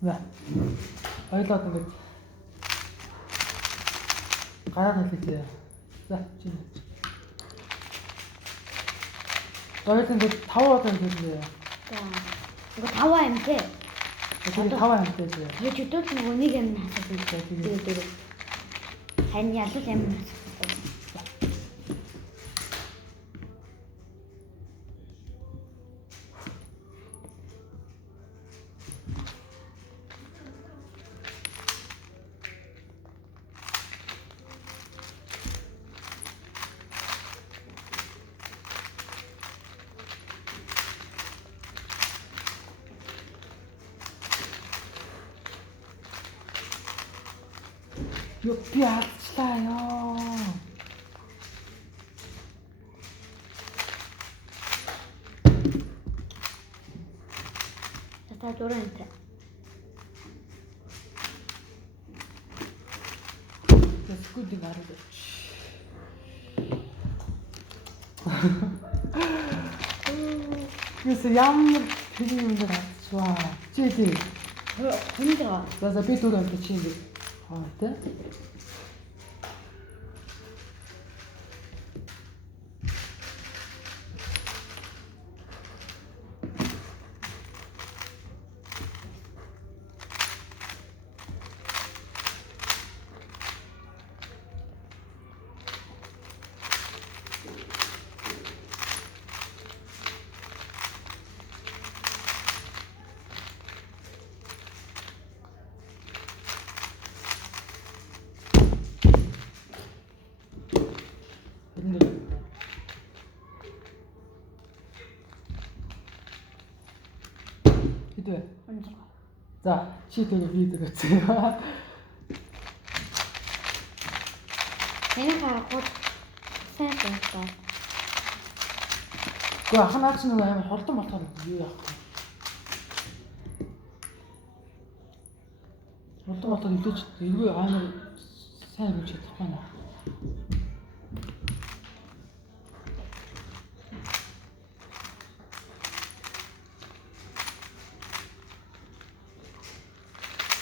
За. Ойлоод ингээд гараад хэлээ. За чинь. Ойлоод ингээд 5 удаа хэлээ. За. Ингээ 5 амт те. Тэгээд 5 амттай зөө. Тэгээд өдөрт нөгөө нэг амт хасаад тэгээд харин ялал амт хасаад. Юу би алцлаа ёо. Та дөрөнт. Тэсгүүд гараад. Юусе ямар фильм юм дээр алцваа. Чи тий. Хүндрээ. За би дөрөв амт чи ингэ. Аа тий. Хэдвэ? Хүндрээ. За, чи тэгээ би дөрөвцөө. Энэ харахад сайн байна. Гэхдээ ахнаач нэг амар холдон болохоор юу яах вэ? Холдон болохоор илүүж эргүй амар сайн гэж чадахгүй наа.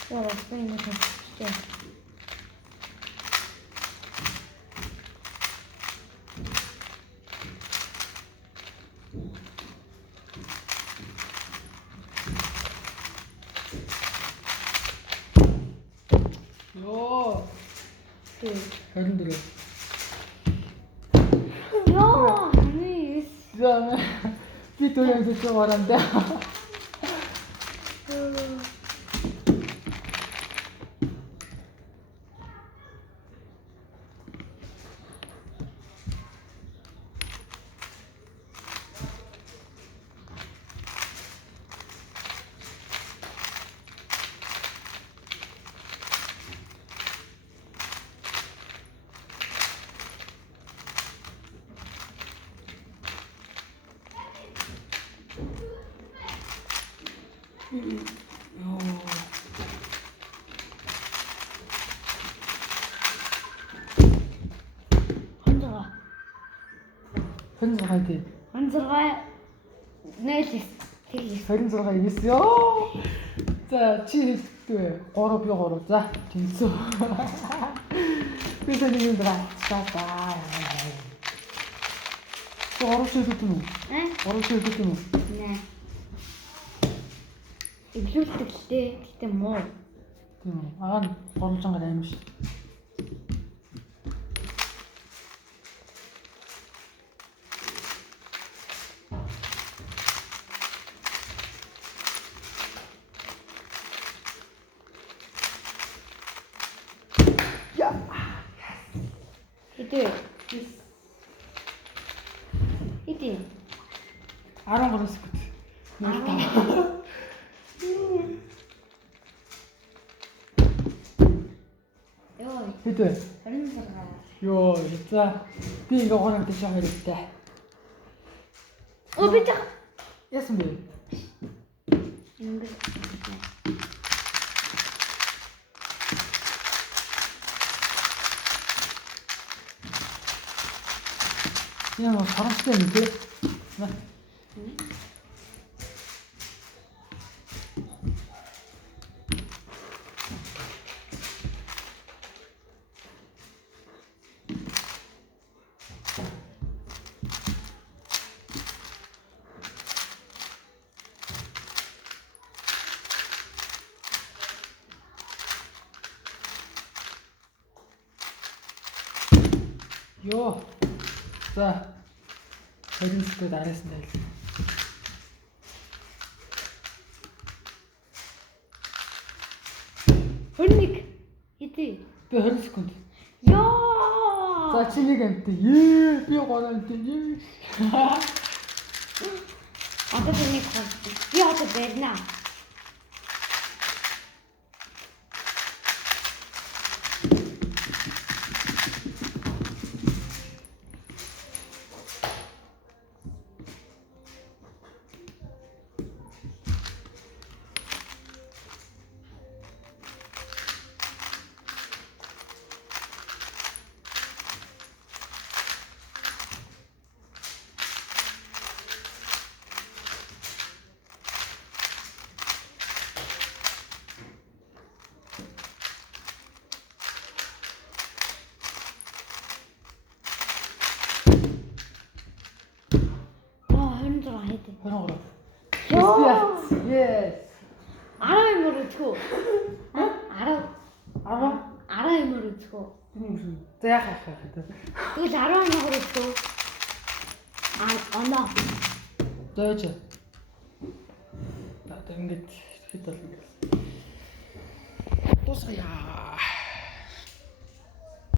Яа, энэ хэвчээ. Ёо. Тий. 24. Яа, нис. За, би дөрөв амт чи гарандаа. Хүндрээ. Хүн тий. Хүндрээ. Нэлээс. Тэгээс. 26 9 ёо. За, чи хэлтвэ. 3 би 3. За, тэнцүү. Би тэнийг юм даа. Цаатаа. Орос хэлдэг юм уу? Орос хэлдэг юм уу? Нэ. Эвлүүлдэгтэй. Гэтэ муу. Тийм үү. Аа, гомжонгаар аим ш. Я. Хэдэ? Хэдэ? 13 секунд. 0.5. Йоо, Хэдвэ? 26. Ёо, за. Би ингээ гоног тийш хэрэгтэй. Оо битэ. Яасан бэ? Ингээд. Ямар харамстай юм бэ? Ёо. За. 20 секунд араас нь байл. Хөрник. Хэдий. Би 20 секунд. Ёо. За чи нэг амт. Ээ би 3 амт. Ээ. Одоо би нэг хол. Би одоо барина. Хэдий. 23. Ёо. Yes. 12 мөрөцгөө. 10. 12 мөрөцгөө. За яах вэ? Тэгвэл 12 мөрөцгөө. Оноо. Зөөж. Одоо ингэж хэд бол ингэ. Тусгая.